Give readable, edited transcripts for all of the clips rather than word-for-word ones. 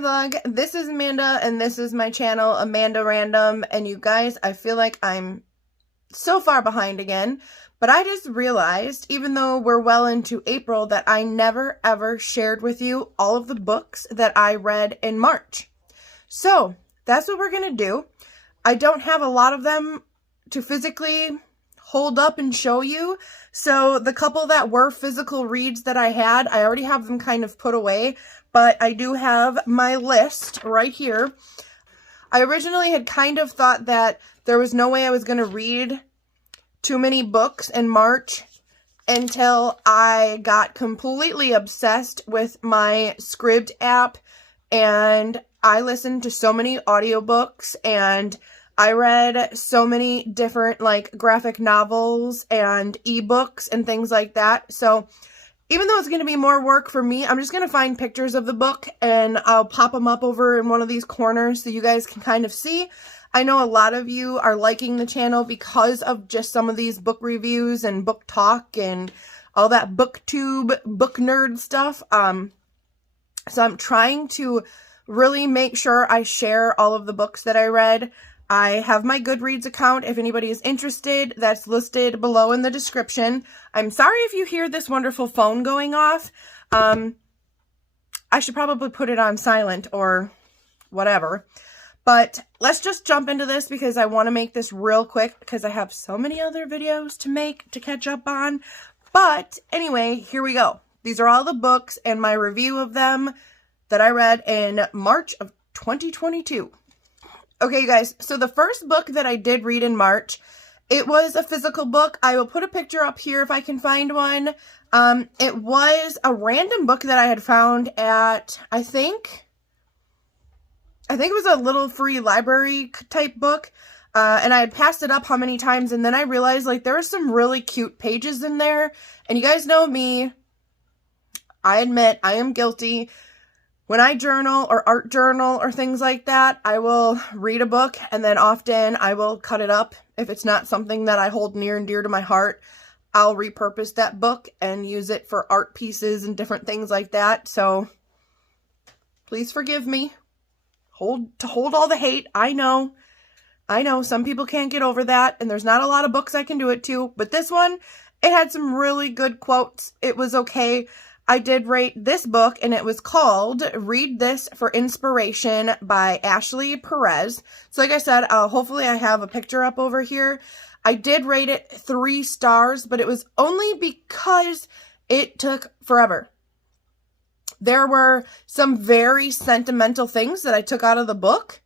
vlog. This is Amanda and this is my channel, Amanda Random. And you guys, I feel like I'm so far behind again, but I just realized, even though we're well into April, that I never ever shared with you all of the books that I read in March. So that's what we're gonna do. I don't have a lot of them to physically hold up and show you. So the couple that were physical reads that I had, I already have them kind of put away, but I do have my list right here. I originally had kind of thought that there was no way I was going to read too many books in March until I got completely obsessed with my Scribd app, and I listened to so many audiobooks and I read so many different like graphic novels and ebooks and things like that. So even though it's going to be more work for me, I'm just going to find pictures of the book and I'll pop them up over in one of these corners so you guys can kind of see. I know a lot of you are liking the channel because of just some of these book reviews and book talk and all that booktube, book nerd stuff. So I'm trying to really make sure I share all of the books that I read. I have my Goodreads account if anybody is interested. That's listed below in the description. I'm sorry if you hear this wonderful phone going off. I should probably put it on silent or whatever. But let's just jump into this because I want to make this real quick because I have so many other videos to make to catch up on. But anyway, here we go. These are all the books and my review of them that I read in March of 2022. Okay, you guys, so the first book that I did read in March, it was a physical book. I will put a picture up here if I can find one. It was a random book that I had found at, I think it was a little free library type book. And I had passed it up how many times, and then I realized like there were some really cute pages in there. And you guys know me, I admit I am guilty. When I journal or art journal or things like that, I will read a book and then often I will cut it up. If it's not something that I hold near and dear to my heart, I'll repurpose that book and use it for art pieces and different things like that. So please forgive me. Hold all the hate. I know some people can't get over that, and there's not a lot of books I can do it to, but this one, it had some really good quotes. It was okay. I did rate this book, and it was called Read This for Inspiration by Ashley Perez. So like I said, hopefully I have a picture up over here. I did rate it 3 stars, but it was only because it took forever. There were some very sentimental things that I took out of the book,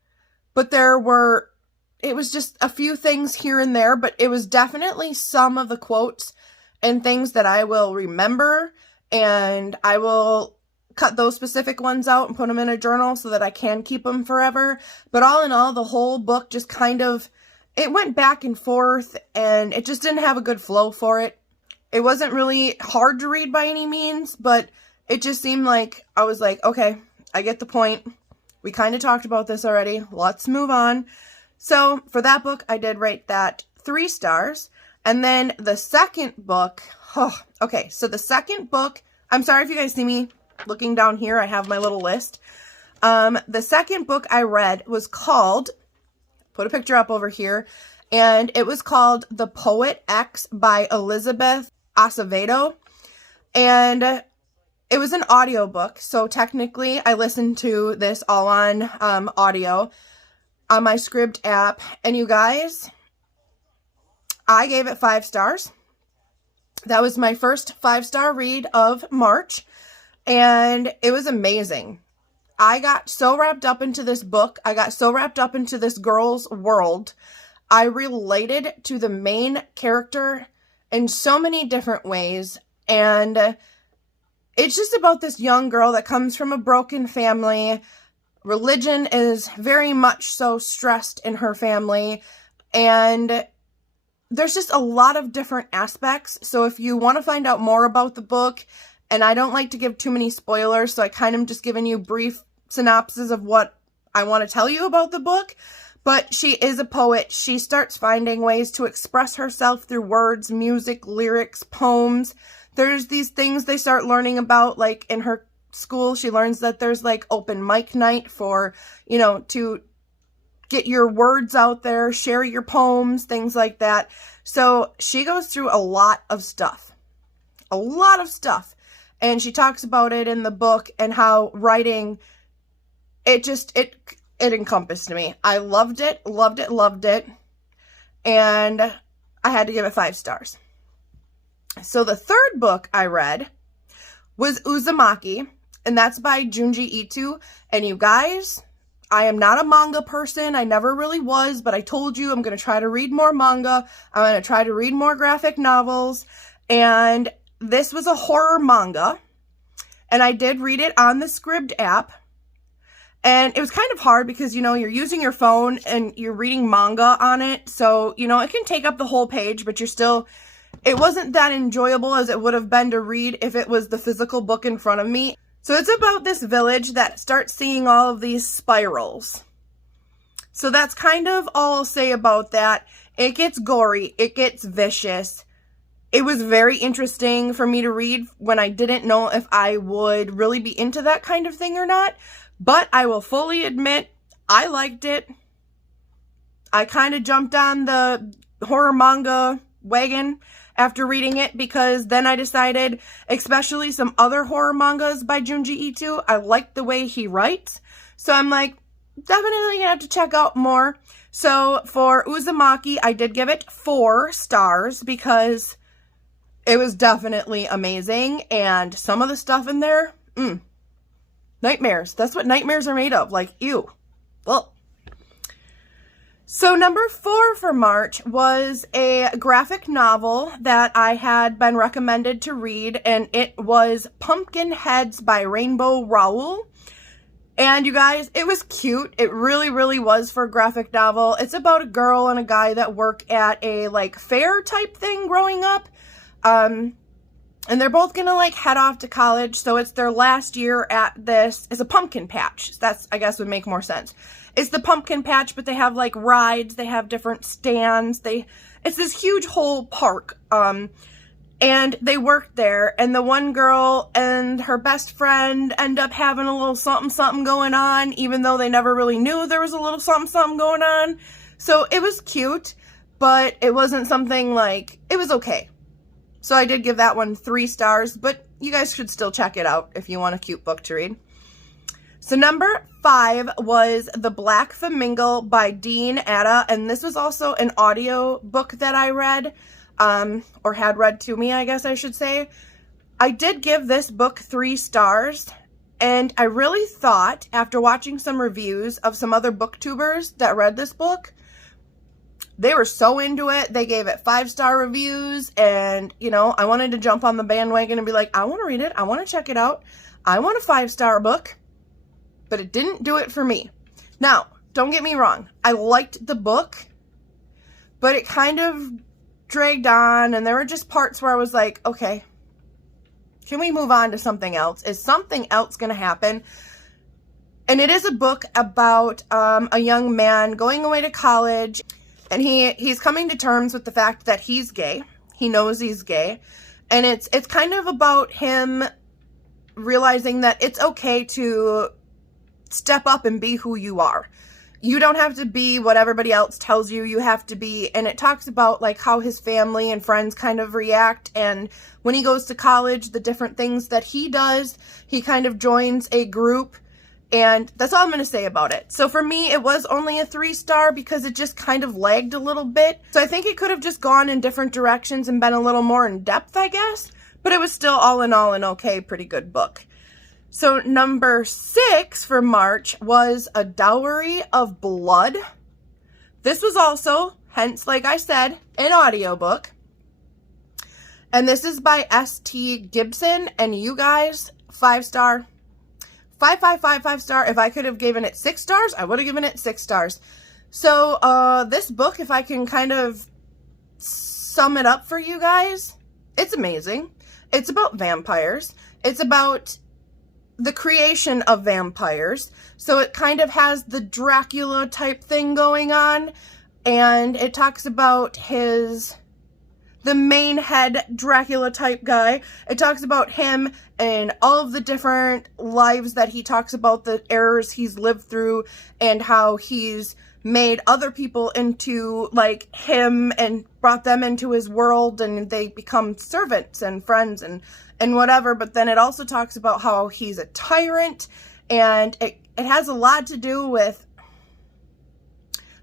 but it was just a few things here and there, but it was definitely some of the quotes and things that I will remember. And I will cut those specific ones out and put them in a journal so that I can keep them forever. But all in all, the whole book just kind of, it went back and forth and it just didn't have a good flow for it. It wasn't really hard to read by any means, but it just seemed like, I was like, okay, I get the point. We kind of talked about this already. Let's move on. So for that book, I did rate that 3 stars. And then the second book, okay, so the second book, I'm sorry if you guys see me looking down here, I have my little list. The second book I read was called, put a picture up over here, and it was called The Poet X by Elizabeth Acevedo. And it was an audiobook, so technically I listened to this all on audio on my Scribd app. And you guys, I gave it 5 stars. That was my first 5-star read of March, and it was amazing. I got so wrapped up into this book. I got so wrapped up into this girl's world. I related to the main character in so many different ways, and it's just about this young girl that comes from a broken family. Religion is very much so stressed in her family, and there's just a lot of different aspects. So if you want to find out more about the book, and I don't like to give too many spoilers, so I kind of just giving you brief synopsis of what I want to tell you about the book. But she is a poet. She starts finding ways to express herself through words, music, lyrics, poems. There's these things they start learning about, like in her school, she learns that there's like open mic night for, you know, to get your words out there, share your poems, things like that. So she goes through a lot of stuff. A lot of stuff. And she talks about it in the book and how writing, it encompassed me. I loved it, loved it, loved it. And I had to give it 5 stars. So the third book I read was Uzumaki, and that's by Junji Ito. And you guys, I am not a manga person. I never really was, but I told you I'm going to try to read more manga. I'm going to try to read more graphic novels. And this was a horror manga. And I did read it on the Scribd app. And it was kind of hard because, you know, you're using your phone and you're reading manga on it. So, you know, it can take up the whole page, but you're still, it wasn't that enjoyable as it would have been to read if it was the physical book in front of me. So it's about this village that starts seeing all of these spirals. So that's kind of all I'll say about that. It gets gory. It gets vicious. It was very interesting for me to read when I didn't know if I would really be into that kind of thing or not. But I will fully admit, I liked it. I kind of jumped on the horror manga wagon after reading it because then I decided, especially some other horror mangas by Junji Ito, I liked the way he writes. So I'm like, definitely gonna have to check out more. So for Uzumaki, I did give it 4 stars because it was definitely amazing. And some of the stuff in there, nightmares. That's what nightmares are made of. Like, ew. Well. So number 4 for March was a graphic novel that I had been recommended to read, and it was Pumpkin Heads by Rainbow Rowell. And you guys, it was cute. It really, really was for a graphic novel. It's about a girl and a guy that work at a like fair type thing growing up. And they're both gonna like head off to college, so it's their last year at this. It's a pumpkin patch. That's, I guess, would make more sense. It's the pumpkin patch, but they have like rides, they have different stands, it's this huge whole park. And they work there, and the one girl and her best friend end up having a little something going on, even though they never really knew there was a little something going on. So it was cute, but it wasn't something like, it was okay. So I did give that one 3 stars, but you guys should still check it out if you want a cute book to read. So number 5 was The Black Flamingo by Dean Atta, and this was also an audio book that I read, or had read to me, I guess I should say. I did give this book 3 stars, and I really thought, after watching some reviews of some other booktubers that read this book, they were so into it. They gave it 5-star reviews, and, you know, I wanted to jump on the bandwagon and be like, I want to read it. I want to check it out. I want a 5-star book, but it didn't do it for me. Now, don't get me wrong. I liked the book, but it kind of dragged on, and there were just parts where I was like, okay, can we move on to something else? Is something else going to happen? And it is a book about a young man going away to college. And he's coming to terms with the fact that he's gay. He knows he's gay. And it's kind of about him realizing that it's okay to step up and be who you are. You don't have to be what everybody else tells you you have to be. And it talks about like how his family and friends kind of react. And when he goes to college, the different things that he does, he kind of joins a group. And that's all I'm going to say about it. So for me, it was only a 3-star because it just kind of lagged a little bit. So I think it could have just gone in different directions and been a little more in depth, I guess. But it was still all in all an okay, pretty good book. So number 6 for March was A Dowry of Blood. This was also, hence, like I said, an audiobook. And this is by S.T. Gibson. And you guys, 5-star. 5 star. If I could have given it 6 stars, I would have given it 6 stars. So this book, if I can kind of sum it up for you guys, it's amazing. It's about vampires. It's about the creation of vampires. So it kind of has the Dracula type thing going on. And it talks about the main head Dracula type guy. It talks about him and all of the different lives that he talks about, the errors he's lived through, and how he's made other people into like him and brought them into his world, and they become servants and friends and whatever. But then it also talks about how he's a tyrant, and it has a lot to do with,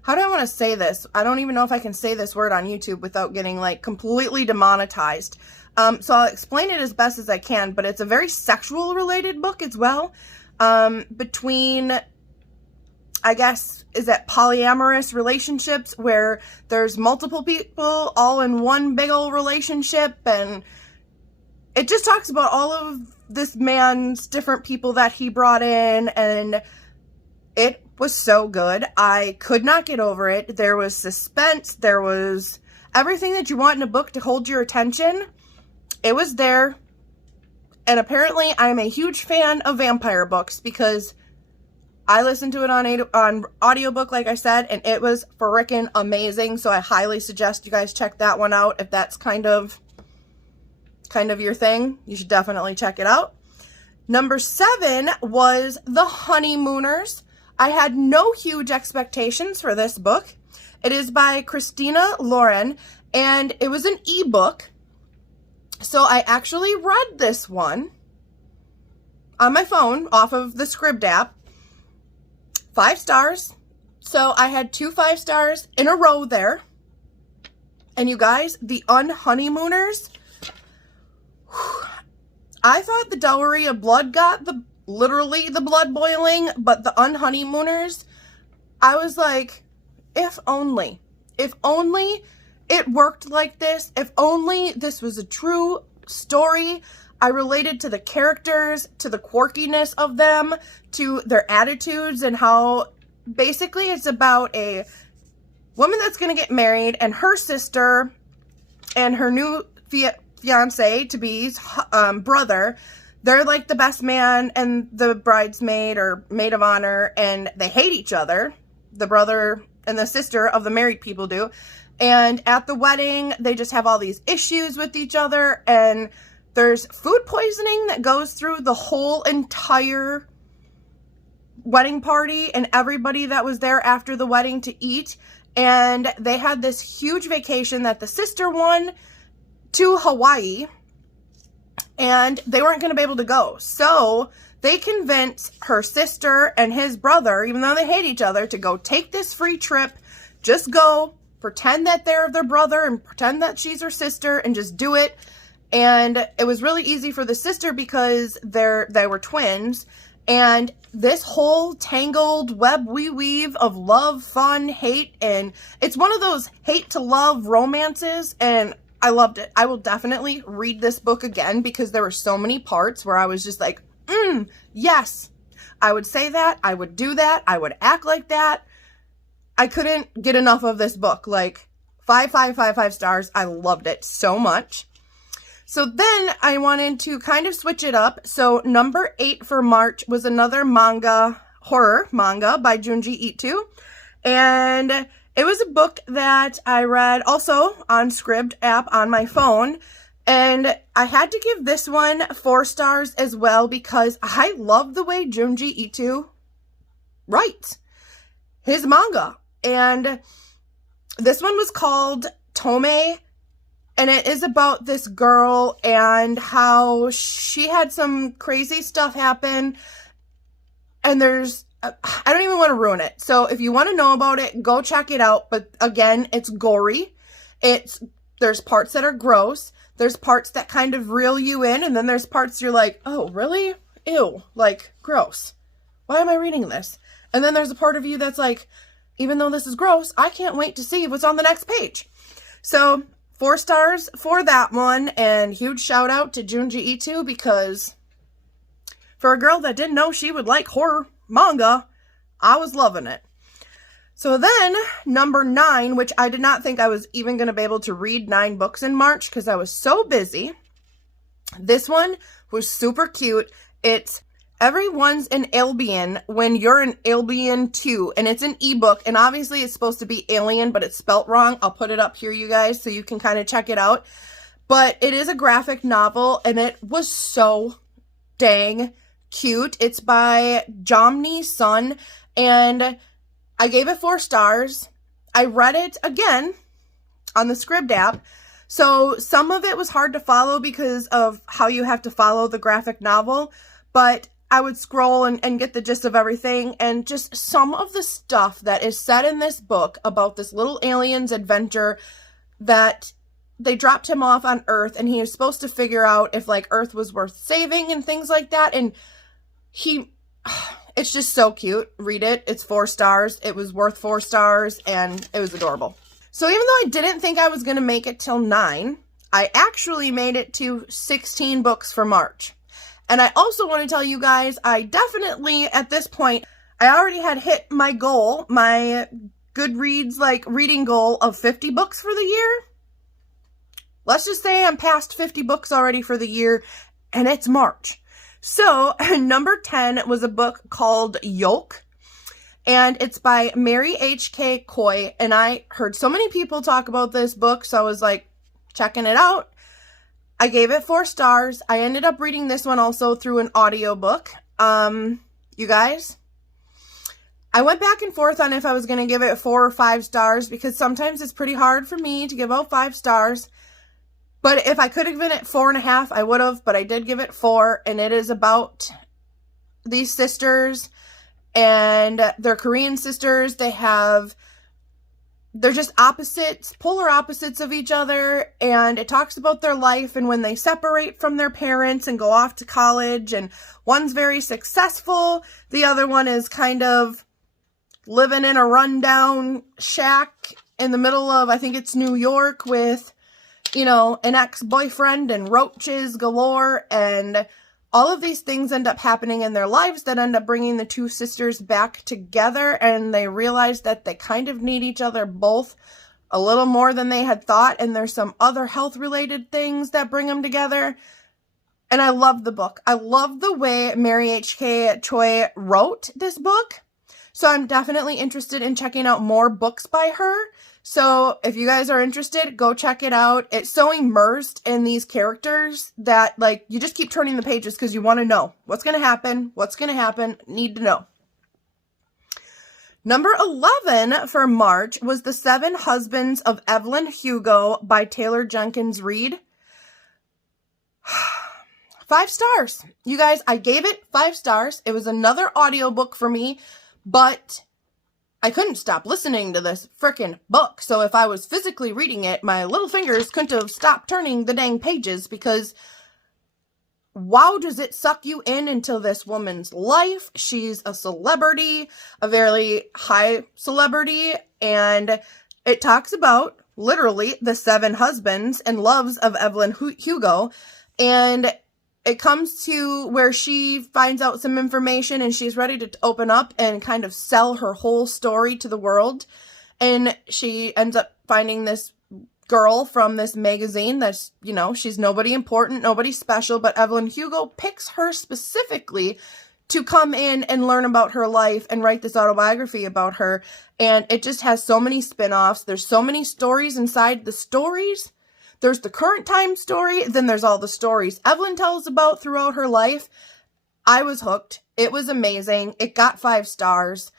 how do I want to say this? I don't even know if I can say this word on YouTube without getting like completely demonetized. So I'll explain it as best as I can, but it's a very sexual related book as well. Between, I guess, is that polyamorous relationships where there's multiple people all in one big old relationship, and it just talks about all of this man's different people that he brought in, and it was so good. I could not get over it. There was suspense. There was everything that you want in a book to hold your attention. It was there. And apparently I'm a huge fan of vampire books because I listened to it on audiobook, like I said, and it was frickin' amazing. So I highly suggest you guys check that one out. If that's kind of your thing, you should definitely check it out. Number 7 was The Honeymooners. I had no huge expectations for this book. It is by Christina Lauren, and it was an ebook. So I actually read this one on my phone off of the Scribd app. 5 stars. So I had 2 5 stars in a row there. And you guys, The Unhoneymooners, I thought the Dowry of Blood got literally the blood boiling, but The Unhoneymooners, I was like, if only it worked like this, if only this was a true story. I related to the characters, to the quirkiness of them, to their attitudes, and how basically it's about a woman that's going to get married and her sister and her new fiance-to-be's brother. They're like the best man and the bridesmaid or maid of honor, and they hate each other. The brother and the sister of the married people do. And at the wedding, they just have all these issues with each other, and there's food poisoning that goes through the whole entire wedding party and everybody that was there after the wedding to eat. And they had this huge vacation that the sister won to Hawaii, and they weren't going to be able to go. So they convinced her sister and his brother, even though they hate each other, to go take this free trip. Just go, pretend that they're their brother and pretend that she's her sister, and just do it. And it was really easy for the sister because they were twins. And this whole tangled web we weave of love, fun, hate, and it's one of those hate to love romances, and I loved it. I will definitely read this book again because there were so many parts where I was just like, yes, I would say that, I would do that, I would act like that. I couldn't get enough of this book. Like 5 stars. I loved it so much. So then I wanted to kind of switch it up. So number 8 for March was another horror manga by Junji Ito. And it was a book that I read also on Scribd app on my phone. And I had to give this one 4 stars as well because I love the way Junji Ito writes his manga. And this one was called Tome. And it is about this girl and how she had some crazy stuff happen. And I don't even want to ruin it. So if you want to know about it, go check it out. But again, it's gory. There's parts that are gross. There's parts that kind of reel you in. And then there's parts you're like, oh, really? Ew, like gross. Why am I reading this? And then there's a part of you that's like, even though this is gross, I can't wait to see what's on the next page. So 4 stars for that one, and huge shout out to Junji Ito because for a girl that didn't know she would like horror manga, I was loving it. So then number 9, which I did not think I was even going to be able to read 9 books in March because I was so busy. This one was super cute. It's Everyone's an alien when you're an alien too. And it's an ebook. And obviously it's supposed to be alien, but it's spelt wrong. I'll put it up here, you guys, so you can kind of check it out. But it is a graphic novel, and it was so dang cute. It's by Jomni Sun, and I gave it 4 stars. I read it again on the Scribd app. So some of it was hard to follow because of how you have to follow the graphic novel, but I would scroll and get the gist of everything, and just some of the stuff that is said in this book about this little alien's adventure, that they dropped him off on Earth and he was supposed to figure out if like Earth was worth saving and things like that. And it's just so cute. Read it. It's 4 stars. It was worth 4 stars, and it was adorable. So even though I didn't think I was going to make it till 9, I actually made it to 16 books for March. And I also want to tell you guys, I definitely, at this point, I already had hit my goal, my Goodreads, like, reading goal of 50 books for the year. Let's just say I'm past 50 books already for the year, and it's March. So, number 10 was a book called Yolk, and it's by Mary H.K. Coy, and I heard so many people talk about this book, so I was, like, checking it out. I gave it 4 stars. I ended up reading this one also through an audiobook. You guys, I went back and forth on if I was going to give it 4 or 5 stars, because sometimes it's pretty hard for me to give out 5 stars. But if I could have given it 4.5, I would have, but I did give it 4, and it is about these sisters, and they're Korean sisters. They're just opposites, polar opposites of each other, and it talks about their life and when they separate from their parents and go off to college, and one's very successful, the other one is kind of living in a rundown shack in the middle of, I think it's New York, with, you know, an ex-boyfriend and roaches galore, and all of these things end up happening in their lives that end up bringing the 2 sisters back together, and they realize that they kind of need each other both a little more than they had thought, and there's some other health-related things that bring them together. And I love the book. I love the way Mary H.K. Choi wrote this book, so I'm definitely interested in checking out more books by her. So if you guys are interested, go check it out. It's so immersed in these characters that, like, you just keep turning the pages because you want to know what's going to happen, need to know. Number 11 for March was The 7 Husbands of Evelyn Hugo by Taylor Jenkins Reid. 5 stars. You guys, I gave it 5 stars. It was another audiobook for me, but I couldn't stop listening to this frickin' book. So if I was physically reading it, my little fingers couldn't have stopped turning the dang pages, because wow, does it suck you in into this woman's life. She's a celebrity, a very high celebrity, and it talks about literally the 7 husbands and loves of Evelyn Hugo, and it comes to where she finds out some information and she's ready to open up and kind of sell her whole story to the world. And she ends up finding this girl from this magazine that's, you know, she's nobody important, nobody special, but Evelyn Hugo picks her specifically to come in and learn about her life and write this autobiography about her. And it just has so many spin-offs. There's so many stories inside the stories. There's the current time story, then there's all the stories Evelyn tells about throughout her life. I was hooked. It was amazing. It got 5 stars,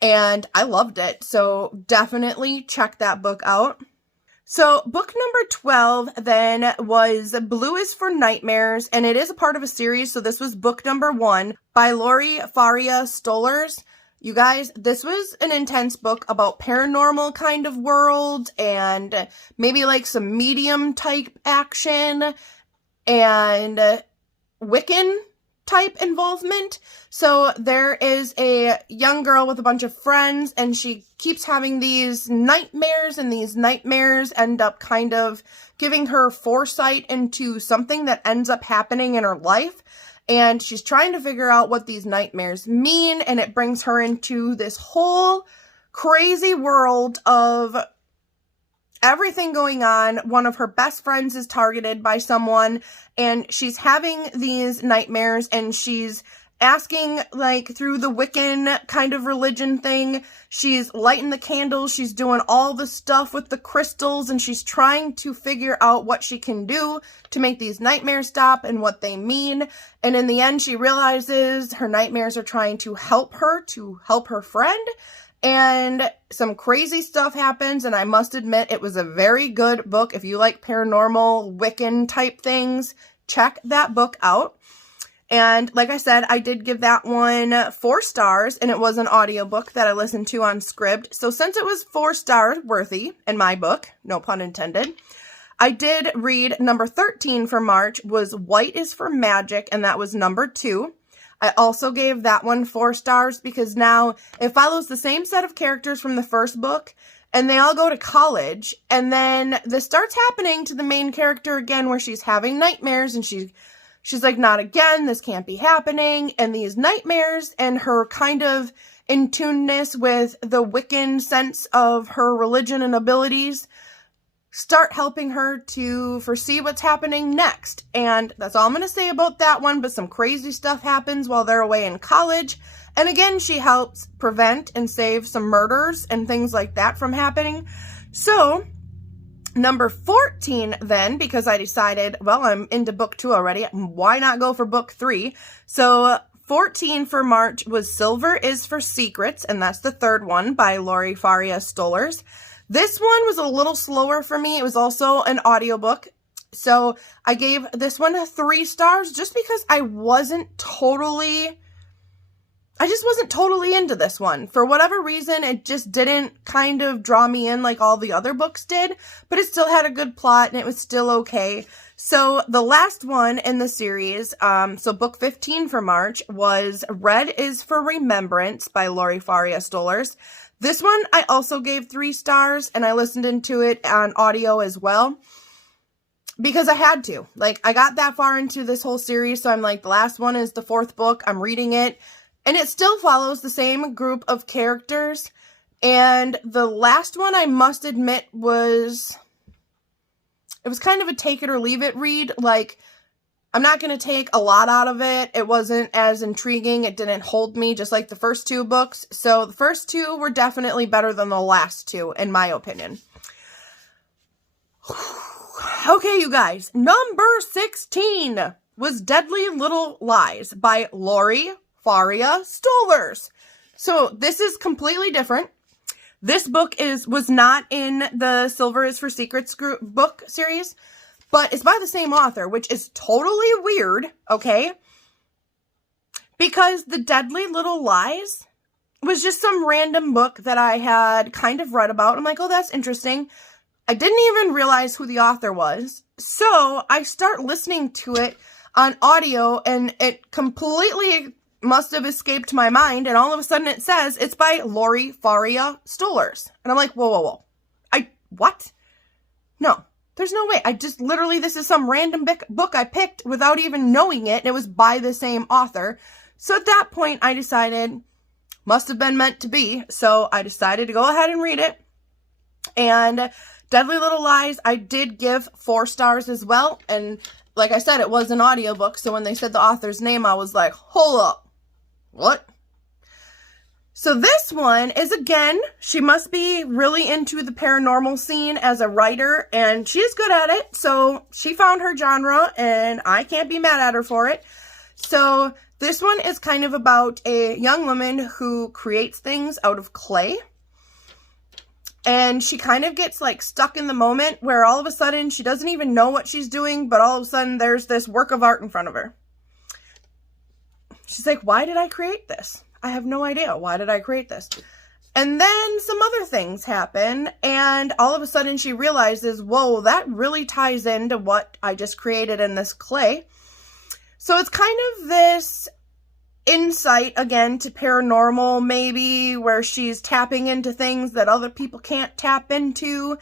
and I loved it. So definitely check that book out. So book number 12 then was Blue is for Nightmares, and it is a part of a series. So this was book number 1 by Lori Faria Stollers. You guys, this was an intense book about paranormal kind of world and maybe like some medium type action and Wiccan type involvement. So there is a young girl with a bunch of friends, and she keeps having these nightmares, and these nightmares end up kind of giving her foresight into something that ends up happening in her life. And she's trying to figure out what these nightmares mean, and it brings her into this whole crazy world of everything going on. One of her best friends is targeted by someone, and she's having these nightmares, and she's asking, like, through the Wiccan kind of religion thing. She's lighting the candles. She's doing all the stuff with the crystals, and she's trying to figure out what she can do to make these nightmares stop and what they mean. And in the end, she realizes her nightmares are trying to help her friend. And some crazy stuff happens, and I must admit, it was a very good book. If you like paranormal, Wiccan type things, check that book out. And like I said, I did give that one 4 stars, and it was an audiobook that I listened to on Scribd. So since it was 4 stars worthy in my book, no pun intended, I did read number 13 for March was White is for Magic, and that was number 2. I also gave that one 4 stars because now it follows the same set of characters from the first book, and they all go to college, and then this starts happening to the main character again where she's having nightmares, and she's like, not again, this can't be happening, and these nightmares and her kind of in tuneness with the Wiccan sense of her religion and abilities start helping her to foresee what's happening next. And that's all I'm going to say about that one, but some crazy stuff happens while they're away in college. And again, she helps prevent and save some murders and things like that from happening. So number 14 then, because I decided, well, I'm into book 2 already, why not go for book 3? So 14 for March was Silver is for Secrets, and that's the 3rd one by Lori Faria Stollers. This one was a little slower for me. It was also an audiobook. So I gave this one 3 stars just because I just wasn't totally into this one. For whatever reason, it just didn't kind of draw me in like all the other books did, but it still had a good plot and it was still okay. So the last one in the series, so book 15 for March was Red is for Remembrance by Lori Faria Stollers. This one I also gave 3 stars, and I listened into it on audio as well because I had to. Like, I got that far into this whole series, so I'm like, the last one is the 4th book. I'm reading it, and it still follows the same group of characters. And the last one, I must admit, it was kind of a take it or leave it read. Like, I'm not going to take a lot out of it. It wasn't as intriguing. It didn't hold me, just like the first 2 books. So the first 2 were definitely better than the last 2, in my opinion. Okay, you guys. Number 16 was Deadly Little Lies by Lori Faria Stollers. So this is completely different. This book was not in the Silver is for Secrets book series, but it's by the same author, which is totally weird, okay? Because The Deadly Little Lies was just some random book that I had kind of read about. I'm like, oh, that's interesting. I didn't even realize who the author was. So I start listening to it on audio, and it completely must have escaped my mind. And all of a sudden it says it's by Lori Faria Stollers. And I'm like, whoa. What? No. There's no way. This is some random book I picked without even knowing it, and it was by the same author. So at that point, I decided, must have been meant to be, so I decided to go ahead and read it. And Deadly Little Lies, I did give 4 stars as well, and like I said, it was an audiobook, so when they said the author's name, I was like, hold up. What? So this one is, again, she must be really into the paranormal scene as a writer, and she's good at it. So she found her genre, and I can't be mad at her for it. So this one is kind of about a young woman who creates things out of clay. And she kind of gets like stuck in the moment where all of a sudden she doesn't even know what she's doing, but all of a sudden there's this work of art in front of her. She's like, why did I create this? I have no idea. Why did I create this? And then some other things happen, and all of a sudden she realizes, whoa, that really ties into what I just created in this clay. So it's kind of this insight, again, to paranormal, maybe, where she's tapping into things that other people can't tap into.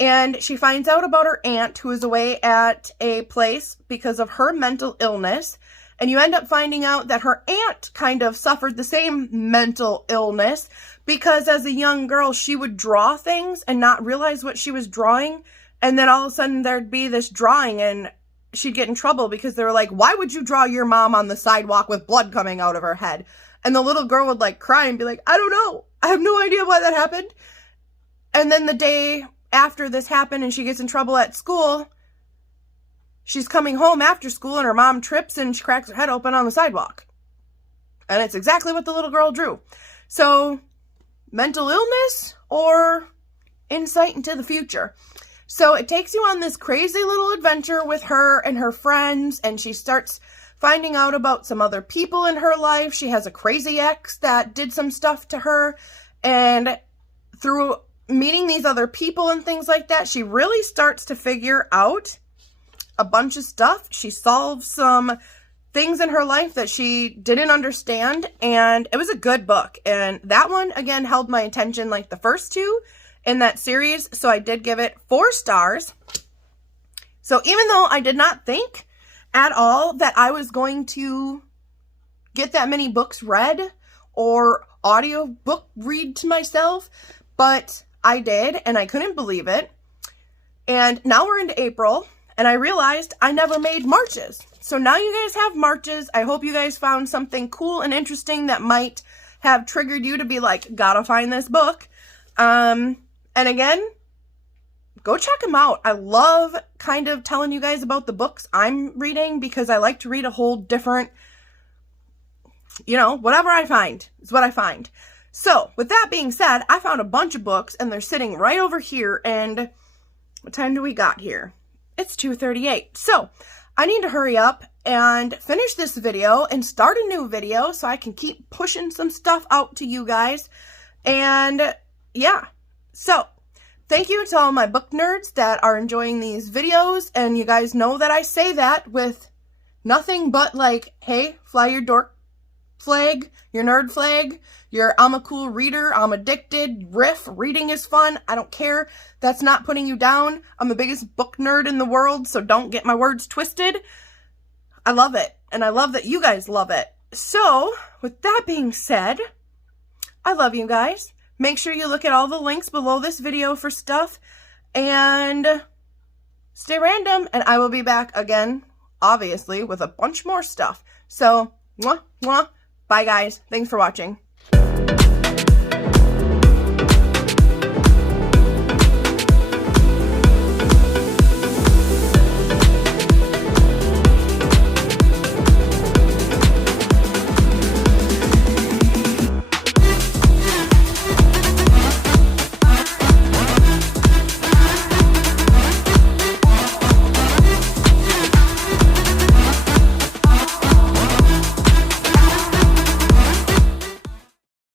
And she finds out about her aunt who is away at a place because of her mental illness. And you end up finding out that her aunt kind of suffered the same mental illness because as a young girl, she would draw things and not realize what she was drawing. And then all of a sudden there'd be this drawing and she'd get in trouble because they were like, why would you draw your mom on the sidewalk with blood coming out of her head? And the little girl would like cry and be like, I don't know. I have no idea why that happened. And then the day after this happened and she gets in trouble at school, she's coming home after school and her mom trips and she cracks her head open on the sidewalk. And it's exactly what the little girl drew. So, mental illness or insight into the future. So it takes you on this crazy little adventure with her and her friends, and she starts finding out about some other people in her life. She has a crazy ex that did some stuff to her, and through meeting these other people and things like that, she really starts to figure out a bunch of stuff. She solves some things in her life that she didn't understand, and it was a good book. And that one, again, held my attention like the first two in that series, so I did give it 4 stars. So even though I did not think at all that I was going to get that many books read or audio book read to myself, but I did, and I couldn't believe it. And now we're into April, and I realized I never made Marches. So now you guys have Marches. I hope you guys found something cool and interesting that might have triggered you to be like, gotta find this book. And again, go check them out. I love kind of telling you guys about the books I'm reading because I like to read a whole different, you know, whatever I find is what I find. So with that being said, I found a bunch of books and they're sitting right over here. And what time do we got here? It's 2:38. So I need to hurry up and finish this video and start a new video so I can keep pushing some stuff out to you guys. And yeah, so thank you to all my book nerds that are enjoying these videos. And you guys know that I say that with nothing but like, hey, fly your dork flag, your nerd flag, your I'm a cool reader, I'm addicted, riff, reading is fun, I don't care. That's not putting you down. I'm the biggest book nerd in the world, so don't get my words twisted. I love it, and I love that you guys love it. So, with that being said, I love you guys. Make sure you look at all the links below this video for stuff, and stay random, and I will be back again, obviously, with a bunch more stuff. So, mwah, mwah. Bye guys. Thanks for watching.